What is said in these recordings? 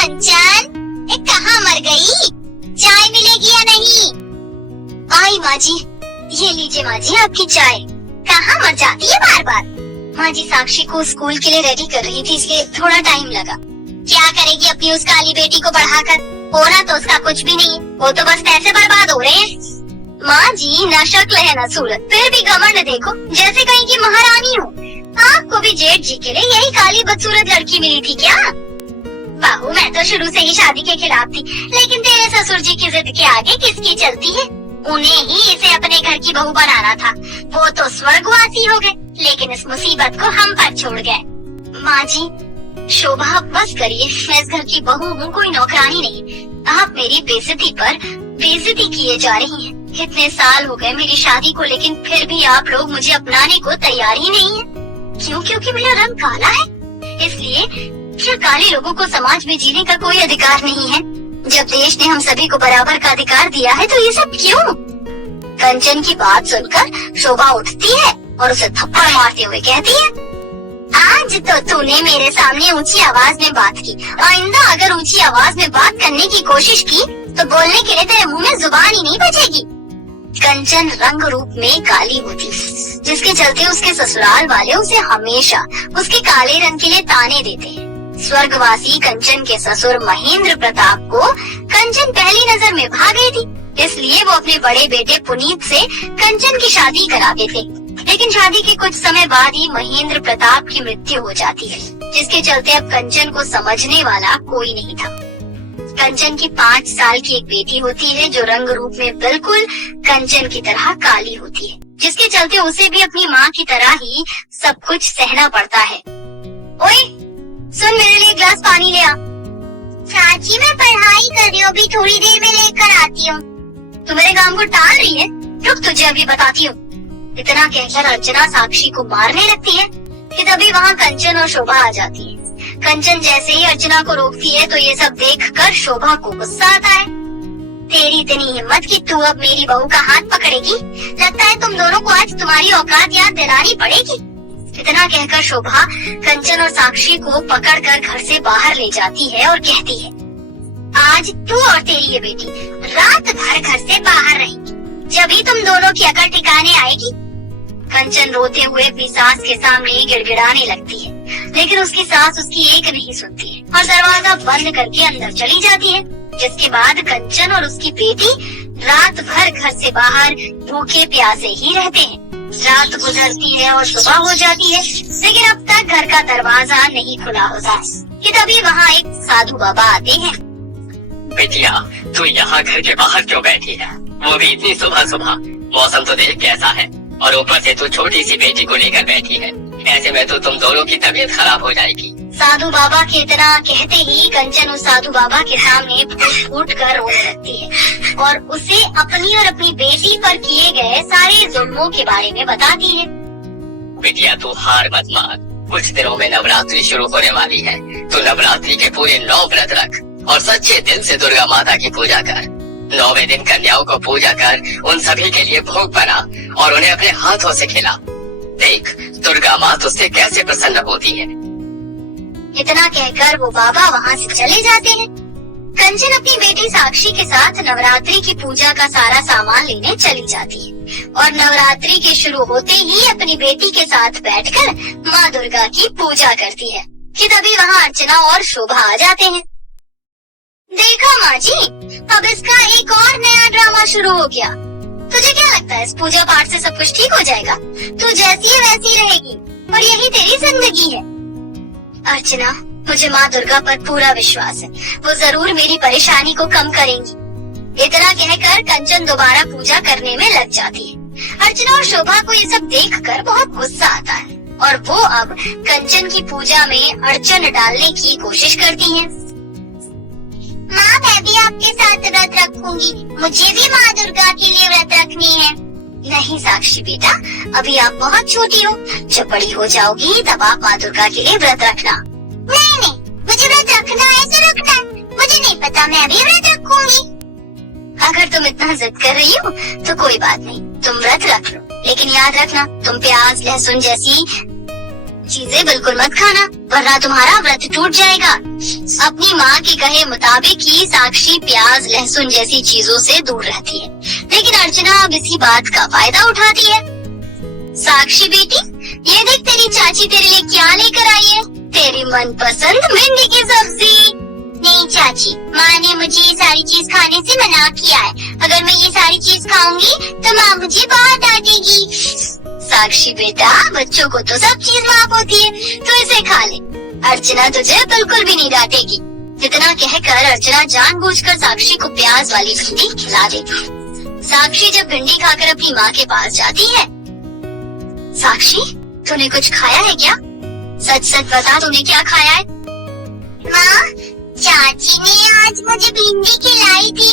कंचन, कहाँ मर गई? चाय मिलेगी या नहीं? आई माँ जी, ये लीजिए माँ जी आपकी चाय। कहाँ मर जाती है बार बार? माँ जी साक्षी को स्कूल के लिए रेडी कर रही थी, इसलिए थोड़ा टाइम लगा। क्या करेगी अपनी उस काली बेटी को बढ़ाकर? होना तो उसका कुछ भी नहीं, वो तो बस पैसे बर्बाद हो रहे हैं। माँ जी न शक्ल है न सूरत, फिर भी घमंड देखो, जैसे कहीं की महारानी हो। आपको भी जेठ जी के लिए यही काली बदसूरत लड़की मिली थी क्या? बहू मैं तो शुरू से ही शादी के खिलाफ थी, लेकिन तेरे ससुर जी की जिद के आगे किसकी चलती है? उन्हें ही इसे अपने घर की बहू बनाना था। वो तो स्वर्गवासी हो गए, लेकिन इस मुसीबत को हम पर छोड़ गए। माँ जी शोभा बस करिए, मैं इस घर की बहू हूँ, कोई नौकरानी नहीं। आप मेरी बेइज्जती पर बेइज्जती किए जा रही हैं। इतने साल हो गए मेरी शादी को, लेकिन फिर भी आप लोग मुझे अपनाने को तैयार ही नहीं है। क्यों? क्योंकि मेरा रंग काला है, इसलिए? क्या काले लोगों को समाज में जीने का कोई अधिकार नहीं है? जब देश ने हम सभी को बराबर का अधिकार दिया है, तो ये सब क्यों? कंचन की बात सुनकर शोभा उठती है और उसे थप्पड़ मारते हुए कहती है, आज तो तूने मेरे सामने ऊंची आवाज में बात की, आइंदा अगर ऊंची आवाज में बात करने की कोशिश की तो बोलने के लिए तेरे मुंह में जुबान ही नहीं बचेगी। कंचन रंग रूप में काली होती, जिसके चलते उसके ससुराल वाले उसे हमेशा उसके काले रंग के लिए ताने देते हैं। स्वर्गवासी कंचन के ससुर महेंद्र प्रताप को कंचन पहली नजर में भा गई थी, इसलिए वो अपने बड़े बेटे पुनीत से कंचन की शादी कराते थे। लेकिन शादी के कुछ समय बाद ही महेंद्र प्रताप की मृत्यु हो जाती है, जिसके चलते अब कंचन को समझने वाला कोई नहीं था। कंचन की 5 साल की एक बेटी होती है, जो रंग रूप में बिल्कुल कंचन की तरह काली होती है, जिसके चलते उसे भी अपनी माँ की तरह ही सब कुछ सहना पड़ता है। ओए सुन, मेरे लिए ग्लास पानी ले आ। चाची मैं पढ़ाई कर रही हूँ, अभी थोड़ी देर में लेकर आती हूँ। तू मेरे काम को टाल रही है? रुक तुझे अभी बताती हूँ। इतना कहकर अर्चना साक्षी को मारने लगती है कि तभी वहाँ कंचन और शोभा आ जाती है। कंचन जैसे ही अर्चना को रोकती है तो ये सब देखकर शोभा को गुस्सा आता है। तेरी इतनी हिम्मत कि तू अब मेरी बहू का हाथ पकड़ेगी? लगता है तुम दोनों को आज तुम्हारी औकात याद दिलानी पड़ेगी। इतना कहकर शोभा कंचन और साक्षी को पकड़कर घर से बाहर ले जाती है और कहती है, आज तू और तेरी ये बेटी रात भर घर से बाहर रहेंगी, जब ही तुम दोनों की अकल ठिकाने आएगी। कंचन रोते हुए अपनी सास के सामने गिड़गिड़ाने लगती है, लेकिन उसकी सास उसकी एक नहीं सुनती है और दरवाजा बंद करके अंदर चली जाती है। जिसके बाद कंचन और उसकी बेटी रात भर घर से बाहर भूखे प्यासे ही रहते हैं। रात गुजरती है और सुबह हो जाती है, लेकिन अब तक घर का दरवाजा नहीं खुला होता कि तभी वहाँ एक साधु बाबा आते हैं। बिटिया तू यहाँ घर के बाहर क्यों बैठी है? वो भी इतनी सुबह सुबह? मौसम तो देख कैसा है, और ऊपर से तू छोटी सी बेटी को लेकर बैठी है। ऐसे में तो तुम दोनों की तबीयत खराब हो जाएगी। साधु बाबा के इतना कहते ही कंचन उस साधु बाबा के सामने फूट कर रोने लगती है और उसे अपनी और अपनी बेटी पर किए गए सारे जुल्मों के बारे में बताती है। बिटिया तू हार मत मान, कुछ दिनों में नवरात्रि शुरू होने वाली है। तू नवरात्रि के पूरे 9 व्रत रख और सच्चे दिल से दुर्गा माता की पूजा कर। 9वें दिन कन्याओं को पूजा कर उन सभी के लिए भोग बना और उन्हें अपने हाथों से खिला। देख दुर्गा माँ तुझसे कैसे प्रसन्न होती है। इतना कहकर वो बाबा वहाँ से चले जाते हैं। कंचन अपनी बेटी साक्षी के साथ नवरात्रि की पूजा का सारा सामान लेने चली जाती है और नवरात्रि के शुरू होते ही अपनी बेटी के साथ बैठकर माँ दुर्गा की पूजा करती है कि तभी वहाँ अर्चना और शोभा आ जाते हैं। देखा माँ जी, अब इसका एक और नया ड्रामा शुरू हो गया। तुझे क्या लगता है इस पूजा पाठ से सब कुछ ठीक हो जाएगा? तू जैसी है वैसी रहेगी और यही तेरी जिंदगी है। अर्चना मुझे माँ दुर्गा पर पूरा विश्वास है, वो जरूर मेरी परेशानी को कम करेंगी। इतना कहकर कंचन दोबारा पूजा करने में लग जाती है। अर्चना और शोभा को ये सब देखकर बहुत गुस्सा आता है और वो अब कंचन की पूजा में अड़चन डालने की कोशिश करती हैं। माँ मैं भी आपके साथ व्रत रखूंगी, मुझे भी माँ दुर्गा के लिए व्रत रखनी है। नहीं साक्षी बेटा, अभी आप बहुत छोटी हो, जब बड़ी हो जाओगी तब आप माँ दुर्गा के लिए व्रत रखना। नहीं, मुझे व्रत रखना है तो रखना है, मुझे नहीं पता, मैं भी व्रत रखूंगी। अगर तुम इतना जिद कर रही हो तो कोई बात नहीं, तुम व्रत रख लो, लेकिन याद रखना तुम प्याज लहसुन जैसी चीजें बिल्कुल मत खाना, वरना तुम्हारा व्रत टूट जाएगा। अपनी माँ के कहे मुताबिक ही साक्षी प्याज लहसुन जैसी चीजों से दूर रहती है, लेकिन अर्चना अब इसी बात का फायदा उठाती है। साक्षी बेटी, ये देख तेरी चाची तेरे लिए क्या लेकर आई है, तेरी मनपसंद भिंडी की सब्जी। नहीं चाची, माँ ने मुझे ये सारी चीज खाने से मना किया है। अगर मैं ये सारी चीज खाऊंगी तो माँ मुझे बहुत डांटेगी। साक्षी बेटा, बच्चों को तो सब चीज माफ होती है, तो इसे खा ले, अर्चना तुझे बिल्कुल भी नहीं डांटेगी। इतना कहकर अर्चना जानबूझकर साक्षी को प्याज वाली भिंडी खिला देती है। साक्षी जब भिंडी खाकर अपनी माँ के पास जाती है, साक्षी तूने कुछ खाया है क्या? सच सच बता, तूने क्या खाया है? माँ, चाची ने आज मुझे भिंडी खिलाई थी।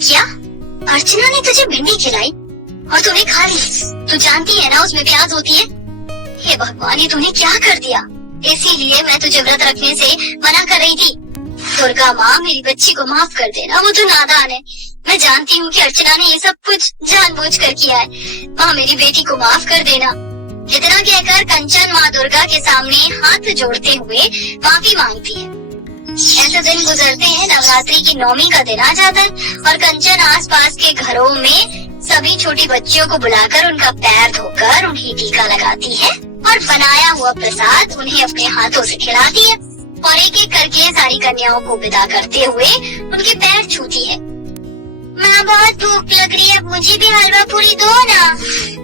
क्या? अर्चना ने तुझे भिंडी खिलाई और तूने खा ली? तू जानती है ना उसमें प्याज होती है। हे भगवान, ये तूने क्या कर दिया? इसीलिए मैं तुझे व्रत रखने से मना कर रही थी। दुर्गा माँ, मेरी बच्ची को माफ कर देना, वो तो नादान है। मैं जानती हूँ कि अर्चना ने ये सब कुछ जानबूझकर किया है। माँ, मेरी बेटी को माफ कर देना। इतना कहकर कंचन माँ दुर्गा के सामने हाथ जोड़ते हुए माफी मांगती है। ऐसे दिन गुजरते हैं, नवरात्रि की 9वीं का दिन आ जाता है और कंचन आसपास के घरों में सभी छोटी बच्चियों को बुलाकर उनका पैर धोकर उन्हें टीका लगाती है और बनाया हुआ प्रसाद उन्हें अपने हाथों से खिलाती है और एक एक करके सारी कन्याओं को विदा करते हुए उनके पैर छूती है। माँ, बहुत भूख लग रही है, मुझे भी हलवा पूरी दो ना।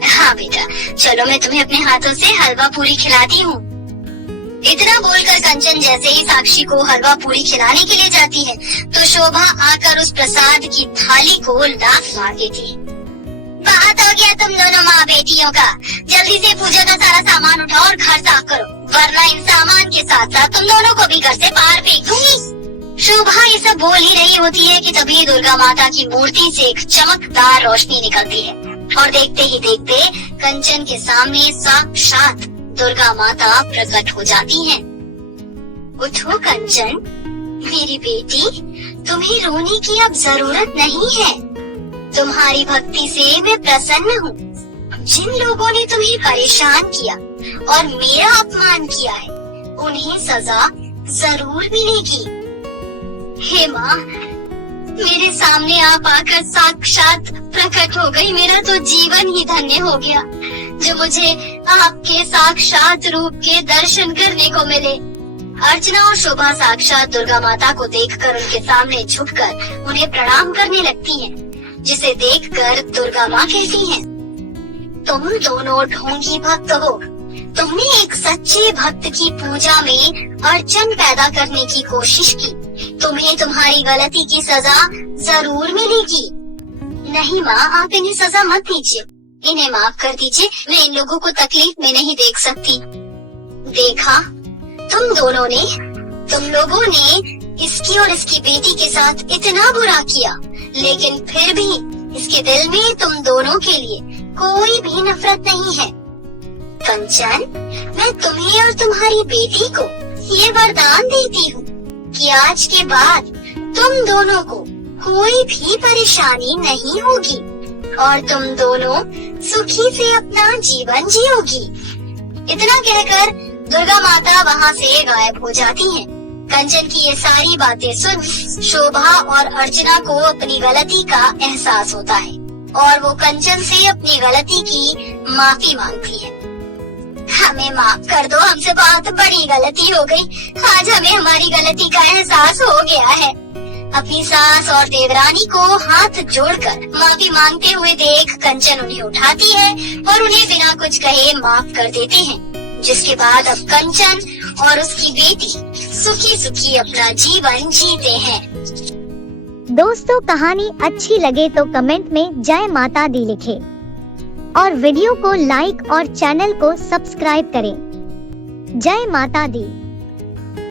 हाँ बेटा, चलो मैं तुम्हें अपने हाथों से हलवा पूरी खिलाती हूँ। इतना बोलकर कंचन जैसे ही साक्षी को हलवा पूरी खिलाने के लिए जाती है तो शोभा आकर उस प्रसाद की थाली को लात मार देती है। बात हो गया तुम दोनों माँ बेटियों का, जल्दी से पूजा का सारा सामान उठाओ और घर साफ करो, वरना इन सामान के साथ साथ तुम दोनों को भी घर से बाहर फेंक दूंगी। शोभा ये सब बोल ही रही होती है कि तभी दुर्गा माता की मूर्ति से एक चमकदार रोशनी निकलती है और देखते ही देखते कंचन के सामने साक्षात दुर्गा माता प्रकट हो जाती हैं। उठो कंचन, मेरी बेटी, तुम्हें रोने की अब जरूरत नहीं है। तुम्हारी भक्ति से मैं प्रसन्न हूँ। जिन लोगों ने तुम्हें परेशान किया और मेरा अपमान किया है, उन्हें सजा जरूर मिलेगी। हे माँ, मेरे सामने आप आकर साक्षात प्रकट हो गई। मेरा तो जीवन ही धन्य हो गया जो मुझे आपके साक्षात रूप के दर्शन करने को मिले। अर्चना और शोभा साक्षात दुर्गा माता को देखकर उनके सामने झुककर उन्हें प्रणाम करने लगती हैं, जिसे देखकर दुर्गा माँ कहती हैं, तुम दोनों ढोंगी भक्त हो। तुमने एक सच्चे भक्त की पूजा में अड़चन पैदा करने की कोशिश की। तुम्हें तुम्हारी गलती की सजा जरूर मिलेगी। नहीं माँ, आप इन्हें सजा मत दीजिए, इन्हें माफ कर दीजिए। मैं इन लोगों को तकलीफ में नहीं देख सकती। देखा, तुम लोगों ने इसकी और इसकी बेटी के साथ इतना बुरा किया, लेकिन फिर भी इसके दिल में तुम दोनों के लिए कोई भी नफरत नहीं है। कंचन, मैं तुम्हें और तुम्हारी बेटी को ये वरदान देती हूँ कि आज के बाद तुम दोनों को कोई भी परेशानी नहीं होगी और तुम दोनों सुखी से अपना जीवन जियोगी। इतना कहकर दुर्गा माता वहाँ से गायब हो जाती हैं। कंचन की ये सारी बातें सुन शोभा और अर्चना को अपनी गलती का एहसास होता है और वो कंचन से अपनी गलती की माफी मांगती है। हमें माफ कर दो, हमसे बहुत बड़ी गलती हो गई। आज हमें हमारी गलती का एहसास हो गया है। अपनी सास और देवरानी को हाथ जोड़कर माफी मांगते हुए देख कंचन उन्हें उठाती है और उन्हें बिना कुछ कहे माफ कर देते हैं, जिसके बाद अब कंचन और उसकी बेटी सुखी सुखी अपना जीवन जीते हैं। दोस्तों, कहानी अच्छी लगे तो कमेंट में जय माता दी लिखें और वीडियो को लाइक और चैनल को सब्सक्राइब करें। जय माता दी।